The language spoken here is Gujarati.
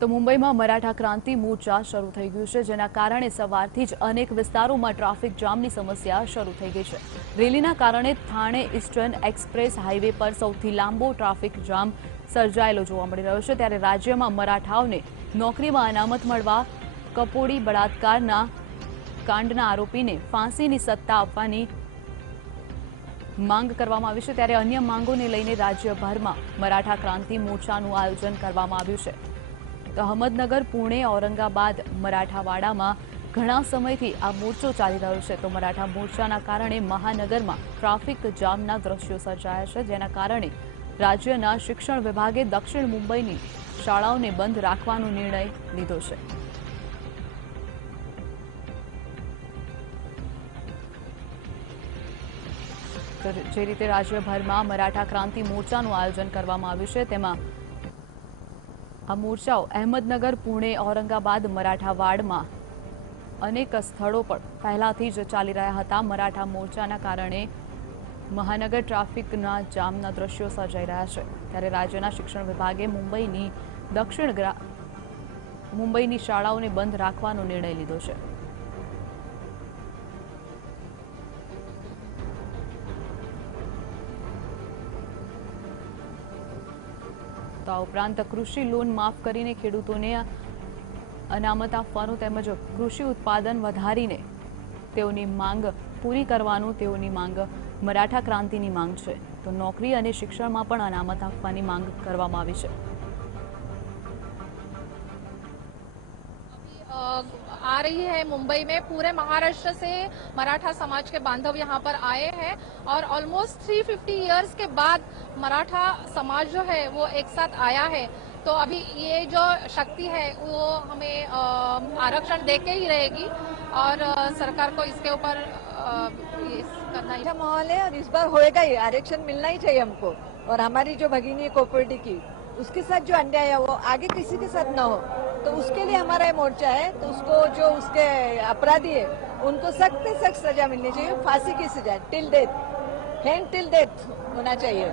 તો મુંબઈમાં મરાઠા ક્રાંતિ મોરચા શરૂ થઈ ગયું છે, જેના કારણે સવારથી જ અનેક વિસ્તારોમાં ટ્રાફિક જામની સમસ્યા શરૂ થઈ ગઈ છે। રેલીના કારણે થાણે ઈસ્ટર્ન એક્સપ્રેસ હાઈવે પર સૌથી લાંબો ટ્રાફિક જામ સર્જાયેલો જોવા મળી રહ્યો છે। ત્યારે રાજ્યમાં મરાઠાઓને નોકરીમાં અનામત મળવા, કપોડી બળાત્કારના કાંડના આરોપીને ફાંસીની સત્તા આપવાની માંગ કરવામાં આવી છે। ત્યારે અન્ય માંગોને લઈને રાજ્યભરમાં મરાઠા ક્રાંતિ મોરચાનું આયોજન કરવામાં આવ્યું છે। તો અહમદનગર, પુણે, ઔરંગાબાદ, મરાઠાવાડામાં ઘણા સમયથી આ મોરચો ચાલી રહ્યો છે। તો મરાઠા મોરચાના કારણે મહાનગરમાં ટ્રાફિક જામના દ્રશ્યો સર્જાયા છે, જેના કારણે રાજ્યના શિક્ષણ વિભાગે દક્ષિણ મુંબઈની શાળાઓને બંધ રાખવાનો નિર્ણય લીધો છે। તો જે રીતે રાજ્યભરમાં મરાઠા ક્રાંતિ મોરચાનું આયોજન કરવામાં આવ્યું છે, તેમાં આ મોરચાઓ અહેમદનગર, પુણે, ઔરંગાબાદ, મરાઠાવાડમાં અનેક સ્થળો પર પહેલાથી જ ચાલી રહ્યા હતા। મરાઠા મોરચાના કારણે મહાનગર ટ્રાફિકના જામના દ્રશ્યો સર્જાઈ રહ્યા છે। ત્યારે રાજ્યના શિક્ષણ વિભાગે મુંબઈની શાળાઓને બંધ રાખવાનો નિર્ણય લીધો છે। તો આ ઉપરાંત કૃષિ લોન માફ કરીને ખેડૂતોને અનામત આપવાનું તેમજ કૃષિ ઉત્પાદન વધારીને તેઓની માંગ પૂરી કરવાનું તેઓની માંગ મરાઠા ક્રાંતિની માંગ છે। તો નોકરી અને શિક્ષણમાં પણ અનામત આપવાની માંગ કરવામાં આવી છે। आ रही है मुंबई में। पूरे महाराष्ट्र से मराठा समाज के बांधव यहाँ पर आए हैं और ऑलमोस्ट 350 इयर्स के बाद मराठा समाज जो है वो एक साथ आया है। तो अभी ये जो शक्ति है वो हमें आरक्षण देके ही रहेगी और सरकार को इसके ऊपर ये करना ही। अच्छा माहौल है और इस बार होएगा ही, आरक्षण मिलना ही चाहिए हमको। और हमारी जो भगिनी कोऑपरेटिव की उसके साथ जो अन्याय है वो आगे किसी के साथ ना हो, तो उसके लिए हमारा ये मोर्चा है। तो उसको जो उसके अपराधी है उनको सख्त से सख्त सजा मिलनी चाहिए, फांसी की सजा till death, hang till death होना चाहिए।